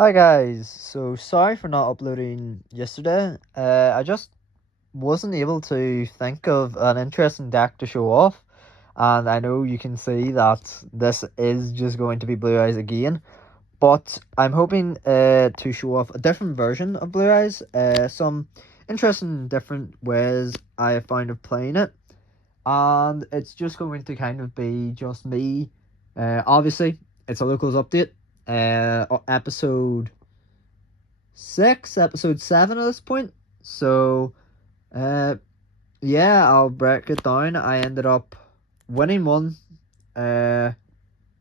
Hi guys, so sorry for not uploading yesterday. I just wasn't able to think of an interesting deck to show off, and I know you can see that this is just going to be Blue Eyes again, but I'm hoping to show off a different version of Blue Eyes, some interesting different ways I have found of playing it, and it's just going to kind of be just me. Obviously, it's a locals update, episode 7 at this point. So, uh, yeah, I'll break it down. I ended up winning one, uh,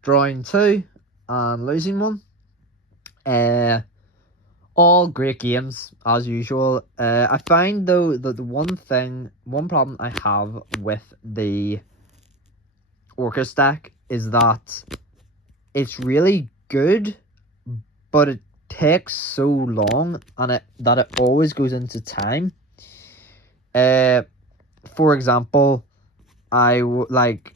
drawing two, and losing one. Uh, all great games as usual. I find though that the one problem I have with the Orcus deck is that it's really good, but it takes so long and it always goes into time. For example, like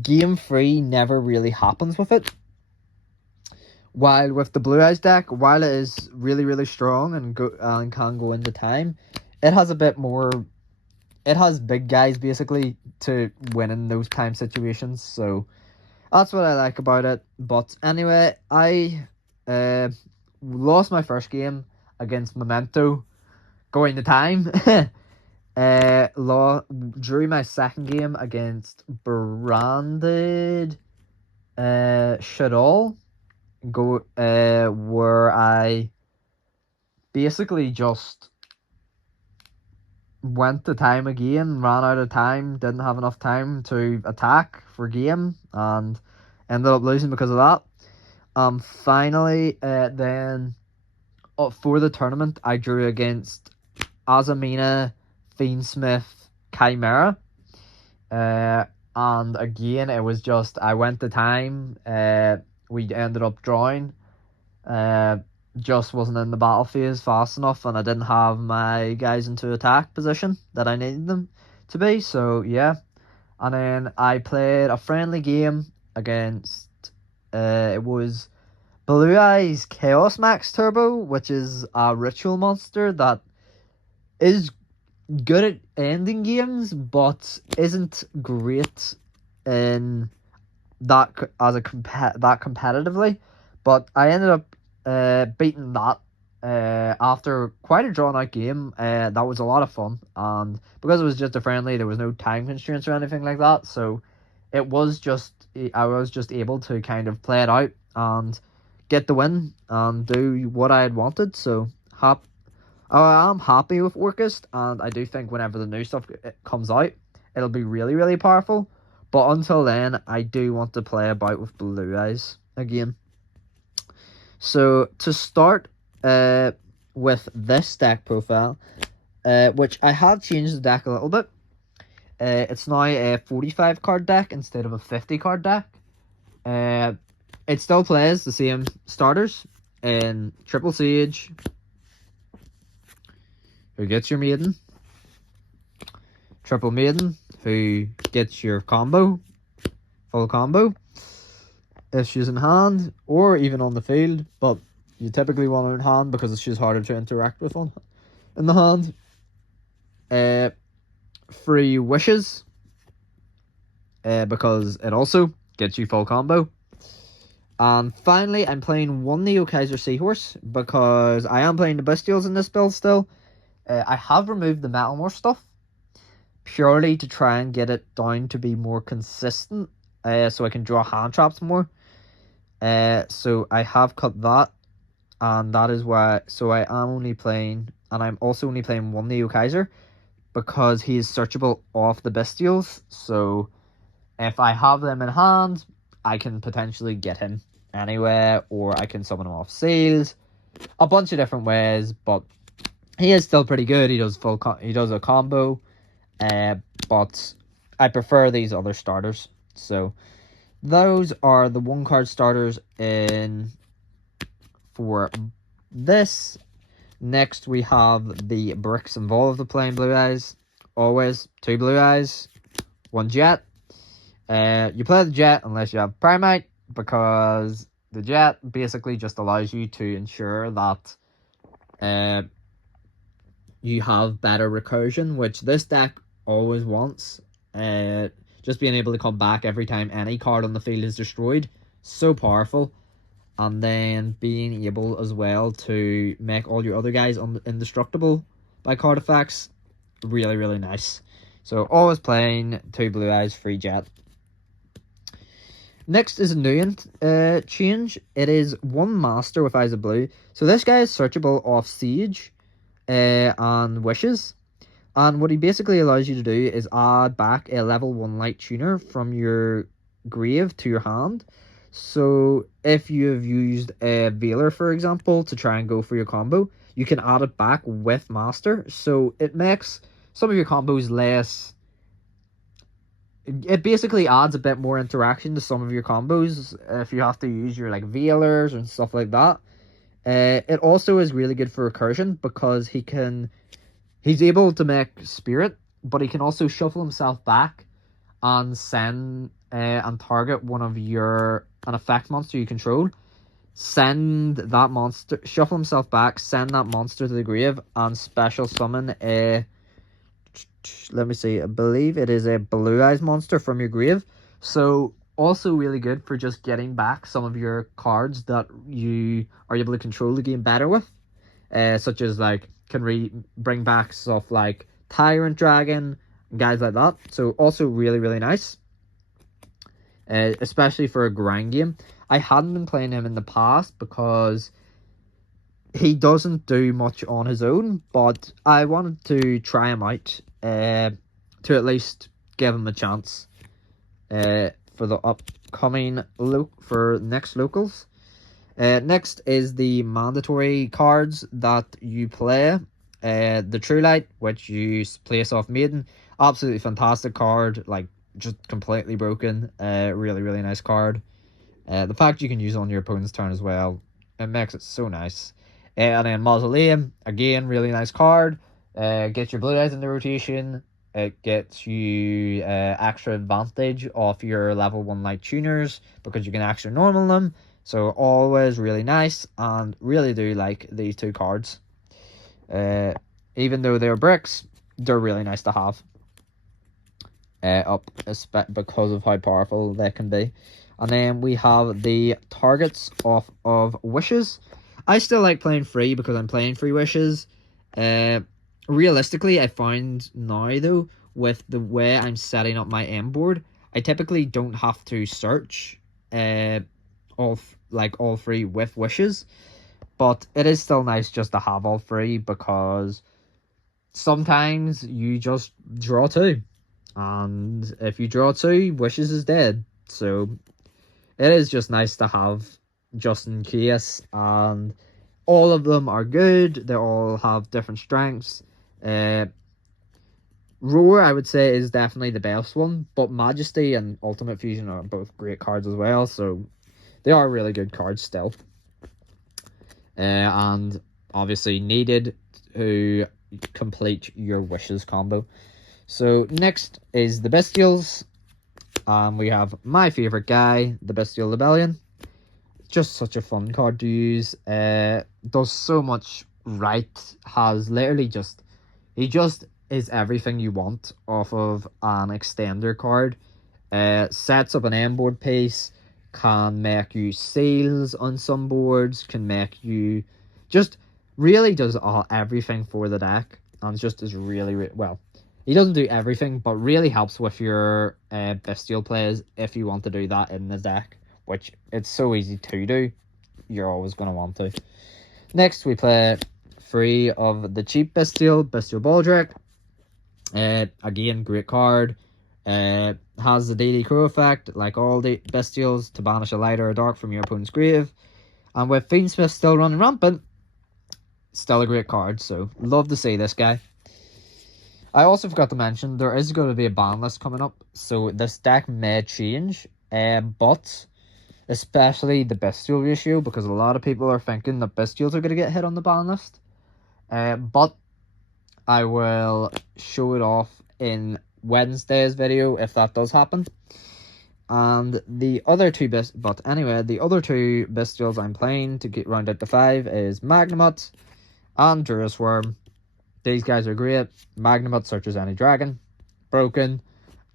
game 3 never really happens with it. While with the Blue Eyes deck, while it is really strong and can go into time, it has a bit more. It has big guys basically to win in those time situations. So that's what I like about it. But anyway, I lost my first game against Memento, going to time. Drew my second game against Branded Shadol, where I basically just went to time again, ran out of time, didn't have enough time to attack for game, and ended up losing because of that. Finally, then for the tournament, I drew against Azamina, Fiendsmith, Chimera. And again, it was just, I went to time. We ended up drawing. Just wasn't in the battle phase fast enough, and I didn't have my guys into attack position that I needed them to be. So yeah, and then I played a friendly game against. It was Blue Eyes Chaos Max Turbo, which is a ritual monster that is good at ending games, but isn't great in that that competitively. But I ended up beating that after quite a drawn out game. That was a lot of fun, and because it was just a friendly, there was no time constraints or anything like that. So it was just I was just able to kind of play it out and get the win and do what I had wanted. So I am happy with Orcust, and I do think whenever the new stuff comes out, it'll be really powerful. But until then, I do want to play about with Blue Eyes again. So to start with this deck profile, which I have changed the deck a little bit. It's now a 45 card deck instead of a 50 card deck. It still plays the same starters in Triple Siege, who gets your Maiden, Triple Maiden, who gets your combo, full combo, if she's in hand, or even on the field, but you typically want her in hand because she's harder to interact with in the hand. Free Wishes, because it also gets you full combo. And finally, I'm playing one Neo Kaiser Seahorse because I am playing the Bestials in this build still. I have removed the Metalmorph stuff purely to try and get it down to be more consistent, so I can draw hand traps more. So I have cut that, and that is why. So I am only playing, and I'm also only playing one Neo Kaiser because he is searchable off the Bestials. So if I have them in hand, I can potentially get him anywhere, or I can summon him off seals, a bunch of different ways. But he is still pretty good. He does he does a combo, but I prefer these other starters. So those are the 1-card starters in for this. Next, we have the bricks involved with playing Blue Eyes. Always 2 Blue Eyes, 1 Jet. You play the Jet unless you have Primite, because The jet basically just allows you to ensure that you have better recursion, which this deck always wants. Just being able to come back every time any card on the field is destroyed, so powerful. And then being able as well to make all your other guys indestructible by card effects, really, really nice. So always playing 2 blue eyes, 3 jet. Next is a new change. It is 1 master with Eyes of Blue. So this guy is searchable off Siege and Wishes. And what he basically allows you to do is add back a level 1 light tuner from your grave to your hand. So if you have used a Veiler, for example, to try and go for your combo, you can add it back with Master. So it makes some of your combos less... It basically adds a bit more interaction to some of your combos if you have to use your like Veilers and stuff like that. It also is really good for recursion because he's able to make Spirit, but he can also shuffle himself back and send and target an effect monster you control. Send that monster, shuffle himself back, send that monster to the grave, and special summon a... Let me see, I believe it is a Blue Eyes monster from your grave. So also really good for just getting back some of your cards that you are able to control the game better with. Such as like, can bring back stuff like Tyrant Dragon, guys like that. So also really, really nice. Especially for a grind game. I hadn't been playing him in the past because he doesn't do much on his own, but I wanted to try him out to at least give him a chance for the upcoming next locals. Next is the mandatory cards that you play. The True Light, which you place off Maiden, absolutely fantastic card, like just completely broken. Really, really nice card. The fact you can use it on your opponent's turn as well, it makes it so nice. And then Mausoleum, again, really nice card. Gets your Blue Eyes in the rotation. It gets you extra advantage off your level 1 light tuners because you can extra normal them. So always really nice, and really do like these 2 cards. Even though they're bricks, they're really nice to have. Because of how powerful they can be. And then we have the targets of Wishes. I still like playing free because I'm playing free Wishes. Realistically, I find now though, with the way I'm setting up my M board, I typically don't have to search all 3 with Wishes. But it is still nice just to have all 3 because sometimes you just draw 2. And if you draw 2, Wishes is dead. So it is just nice to have just in case. And all of them are good. They all have different strengths. Roar, I would say, is definitely the best one. But Majesty and Ultimate Fusion are both great cards as well. So they are really good cards still. And obviously needed to complete your Wishes combo. So next is the Bestials. We have my favourite guy, the Bestial Libellion. Just such a fun card to use. Does so much right. Has literally just... He just is everything you want off of an extender card. Sets up an M board piece. Can make you seals on some boards. Can make you... Just really does everything for the deck. And just is really well... He doesn't do everything, but really helps with your Bestial plays if you want to do that in the deck, which it's so easy to do. You're always going to want to. Next, we play 3 of the cheap Bestial Baldric. Again, great card. Has the Daily Crow effect, like all the Bestials, to banish a light or a dark from your opponent's grave. And with Fiendsmith still running rampant, still a great card, so love to see this guy. I also forgot to mention, there is going to be a ban list coming up, so this deck may change, but especially the Bestial ratio, because a lot of people are thinking that Bestials are going to get hit on the ban list. But I will show it off in Wednesday's video if that does happen. And the other two the other two bestials I'm playing to get round out the 5 is Magnamut and Durasworm. These guys are great. Magnamut searches any dragon. Broken.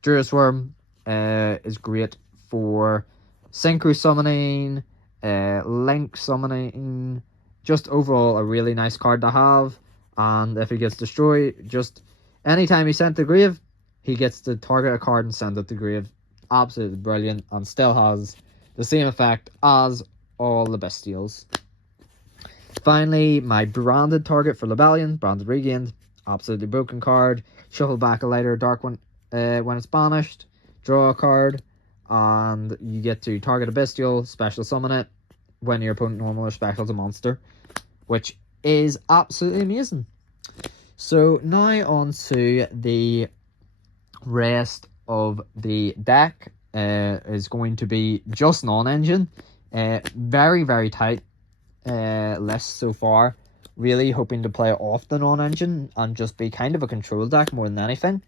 Durasworm is great for Synchro summoning, Link summoning, just overall a really nice card to have. And if he gets destroyed, just anytime he's sent to the grave, he gets to target a card and send it to the grave. Absolutely brilliant, and still has the same effect as all the bestials. Finally, my branded target for Lebellion, Branded Regained. Absolutely broken card. Shuffle back a lighter dark one when it's banished. Draw a card, and you get to target a bestial, special summon it when your opponent normal or special is a monster, which is absolutely amazing. So now on to the rest of the deck. Is going to be just non-engine. Very, very tight list so far. Really hoping to play off the non-engine and just be kind of a control deck more than anything.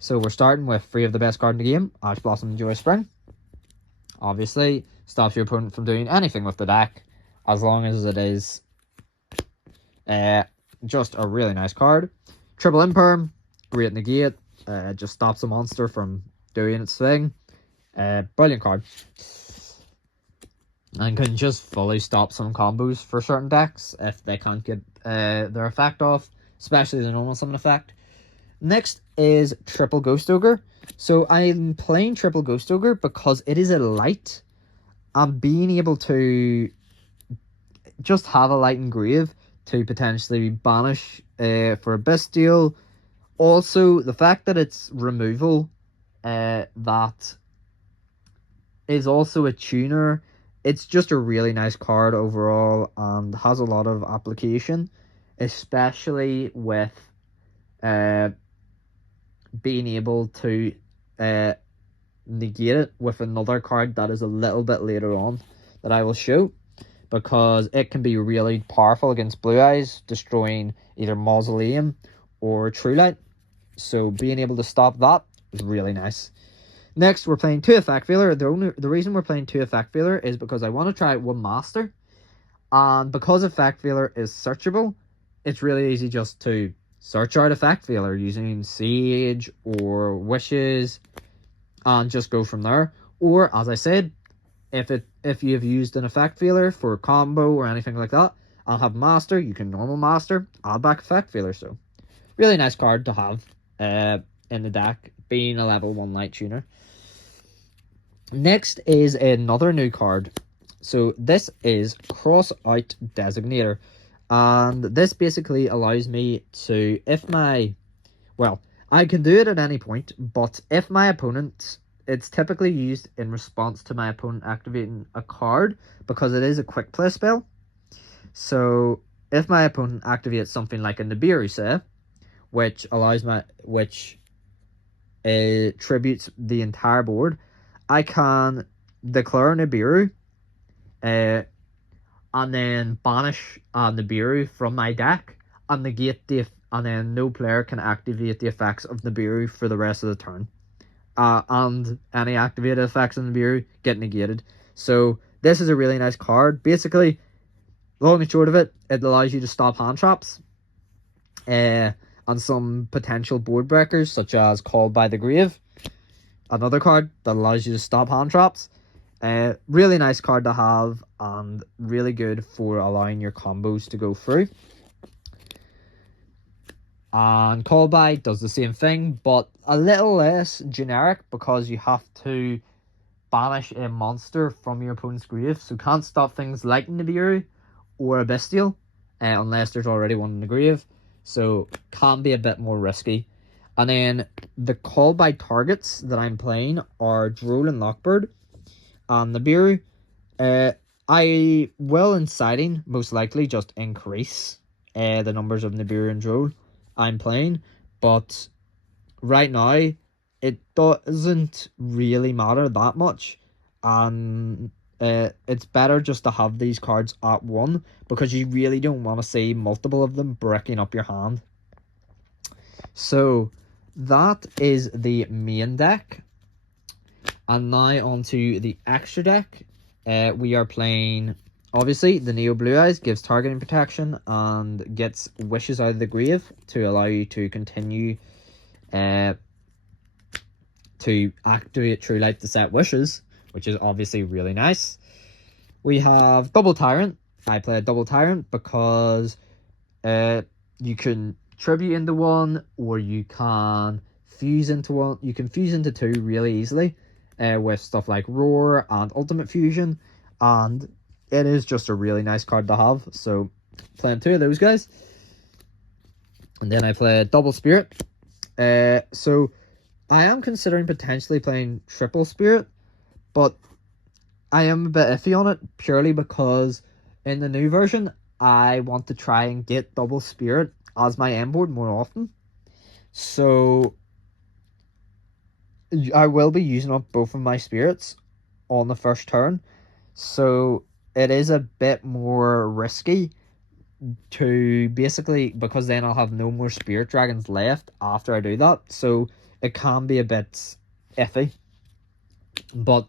So we're starting with 3 of the best cards in the game. Ash Blossom and Joyous Spring. Obviously, stops your opponent from doing anything with the deck, as long as it is just a really nice card. Triple Imperm, great negate. Just stops a monster from doing its thing. Brilliant card. And can just fully stop some combos for certain decks if they can't get their effect off, especially the normal summon effect. Next is Triple Ghost Ogre. So I'm playing Triple Ghost Ogre because it is a light, and being able to just have a light engrave to potentially banish for a bestial. Also, the fact that it's removal that is also a tuner. It's just a really nice card overall and has a lot of application, especially with being able to negate it with another card that is a little bit later on that I will show, because it can be really powerful against Blue Eyes, destroying either Mausoleum or True Light. So being able to stop that is really nice. Next, we're playing 2 Effect Failure. The reason we're playing 2 Effect Failure is because I want to try 1 Master. And because Effect Failure is searchable, it's really easy just to search out Effect Failure using Sage or Wishes and just go from there. Or, as I said, if you've used an Effect Failure for a combo or anything like that, I'll have Master, you can normal Master, add back Effect Failure. So, really nice card to have in the deck, being a level 1 light tuner. Next is another new card. So this is Cross Out Designator, and this basically allows me to, I can do it at any point, but if my opponent, it's typically used in response to my opponent activating a card, because it is a quick play spell. So if my opponent activates something like a Nibiru, say, which tributes the entire board, I can declare Nibiru and then banish Nibiru from my deck and negate and then no player can activate the effects of Nibiru for the rest of the turn. And any activated effects of Nibiru get negated. So this is a really nice card. Basically, long and short of it, it allows you to stop hand traps and some potential board breakers, such as Called by the Grave. Another card that allows you to stop hand traps. Really nice card to have and really good for allowing your combos to go through. And Call by does the same thing, but a little less generic, because you have to banish a monster from your opponent's grave. So can't stop things like Nibiru or a Bestial unless there's already one in the grave. So can be a bit more risky. And then the Call by targets that I'm playing are Droll and Lockbird and Nibiru. I will, in siding, most likely just increase the numbers of Nibiru and Droll I'm playing. But right now, it doesn't really matter that much. And it's better just to have these cards at 1, because you really don't want to see multiple of them breaking up your hand. So that is the main deck. And now onto the extra deck. We are playing, obviously, the Neo Blue Eyes gives targeting protection and gets Wishes Out of the Grave to allow you to continue to activate True Light to set wishes, which is obviously really nice. We have Double Tyrant. I play a Double Tyrant because you can tribute into one, or you can fuse into one. You can fuse into two really easily with stuff like Roar and Ultimate Fusion, and it is just a really nice card to have. So playing two of those guys. And then I play Double Spirit. So I am considering potentially playing Triple Spirit, but I am a bit iffy on it purely because in the new version, I want to try and get Double Spirit as my end board more often. So I will be using up both of my spirits on the first turn. So it is a bit more risky to basically, because then I'll have no more Spirit Dragons left after I do that. So it can be a bit iffy. But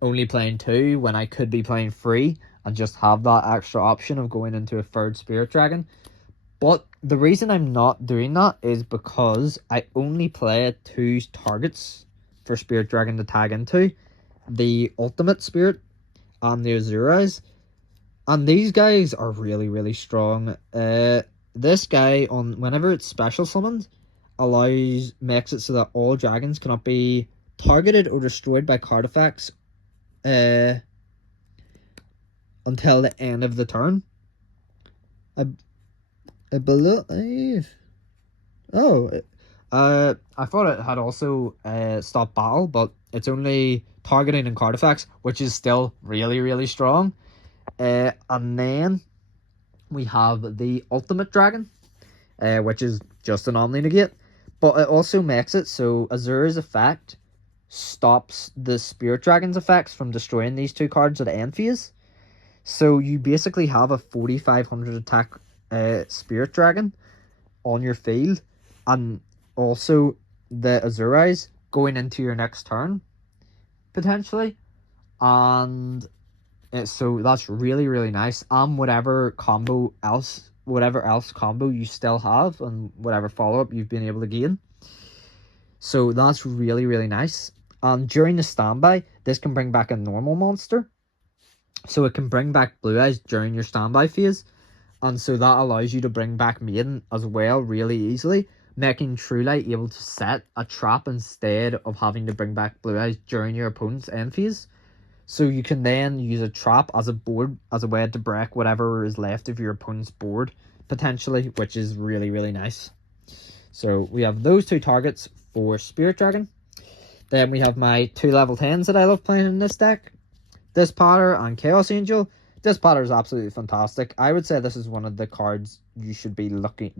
only playing two when I could be playing three and just have that extra option of going into a third Spirit Dragon. But the reason I'm not doing that is because I only play two targets for Spirit Dragon to tag into. The Ultimate Spirit and the Azure Eyes. And these guys are really, really strong. This guy, on whenever it's special summoned, makes it so that all dragons cannot be targeted or destroyed by card effects until the end of the turn. I believe. Oh, I thought it had also stopped battle, but it's only targeting and card effects, which is still really, really strong. And then we have the Ultimate Dragon, which is just an Omni Negate, but it also makes it so Azure's effect stops the Spirit Dragon's effects from destroying these two cards at end phase. So you basically have a 4,500 attack Spirit Dragon on your field, and also the Azure Eyes going into your next turn, potentially. And so that's really, really nice. And whatever else combo you still have, and whatever follow-up you've been able to gain. So that's really, really nice. And during the standby, this can bring back a normal monster. So it can bring back Blue Eyes during your standby phase. And so that allows you to bring back Maiden as well really easily, making True Light able to set a trap instead of having to bring back Blue Eyes during your opponent's end phase. So you can then use a trap as a way to break whatever is left of your opponent's board, potentially, which is really, really nice. So we have those two targets for Spirit Dragon. Then we have my two level 10s that I love playing in this deck. Dispatter and Chaos Angel. Dispatter is absolutely fantastic. I would say this is one of the cards you should be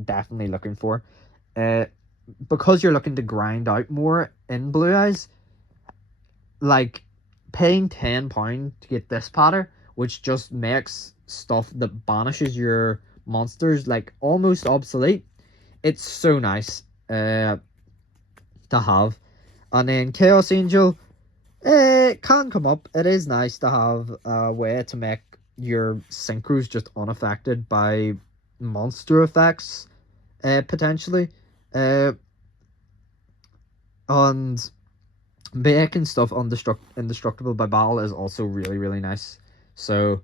definitely looking for. Because you're looking to grind out more in Blue Eyes, like paying £10 to get Dispatter, which just makes stuff that banishes your monsters like almost obsolete. It's so nice to have. And then Chaos Angel, it can come up. It is nice to have a way to make your synchros just unaffected by monster effects, potentially. And making stuff indestructible by battle is also really, really nice. So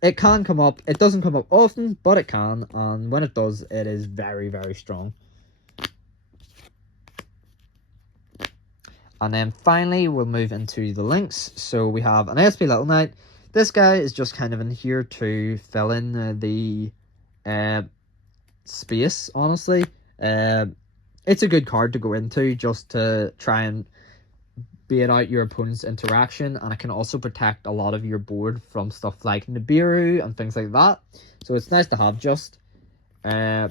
it can come up. It doesn't come up often, but it can. And when it does, it is very, very strong. And then finally, we'll move into the links. So we have an SP Little Knight. This guy is just kind of in here to fill in the space, honestly. It's a good card to go into just to try and bait out your opponent's interaction. And it can also protect a lot of your board from stuff like Nibiru and things like that. So it's nice to have just. Though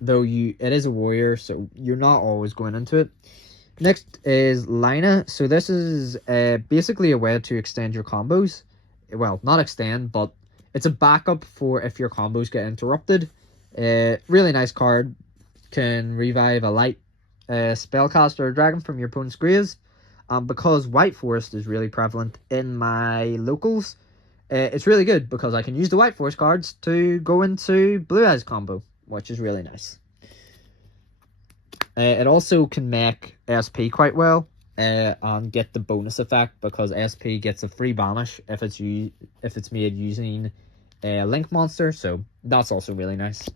it is a warrior, so you're not always going into it. Next is Lina. So this is basically a way to extend your combos. Well, not extend, but it's a backup for if your combos get interrupted. Really nice card. Can revive a light spellcaster or dragon from your opponent's graves. And because White Forest is really prevalent in my locals, it's really good because I can use the White Forest cards to go into Blue Eyes combo, which is really nice. It also can make SP quite well and get the bonus effect because SP gets a free banish if it's made using a Link monster, so that's also really nice.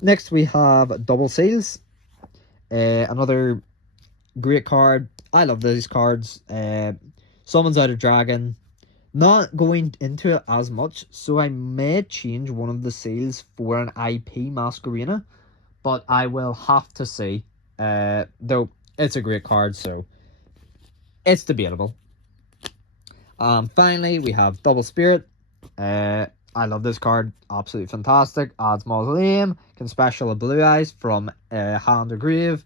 Next we have Double Seals, another great card. I love these cards. Summons out a dragon. Not going into it as much, so I may change one of the seals for an IP Masquerena, but I will have to see. Though it's a great card, so it's debatable. Finally, we have Double Spirit. I love this card. Absolutely fantastic. Adds Mausoleum. Can special a Blue Eyes from hand or grave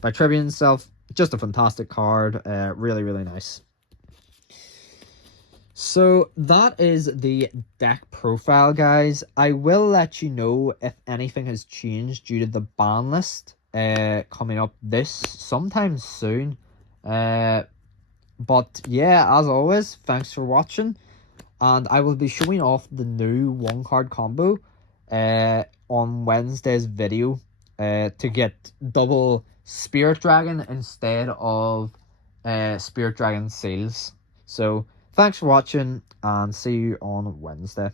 by tributing itself. Just a fantastic card. Really, really nice. So that is the deck profile, guys. I will let you know if anything has changed due to the ban list coming up this sometime soon. But yeah, as always, thanks for watching. And I will be showing off the new 1-card combo on Wednesday's video to get double Spirit Dragon instead of Spirit Dragon Seals. So thanks for watching and see you on Wednesday.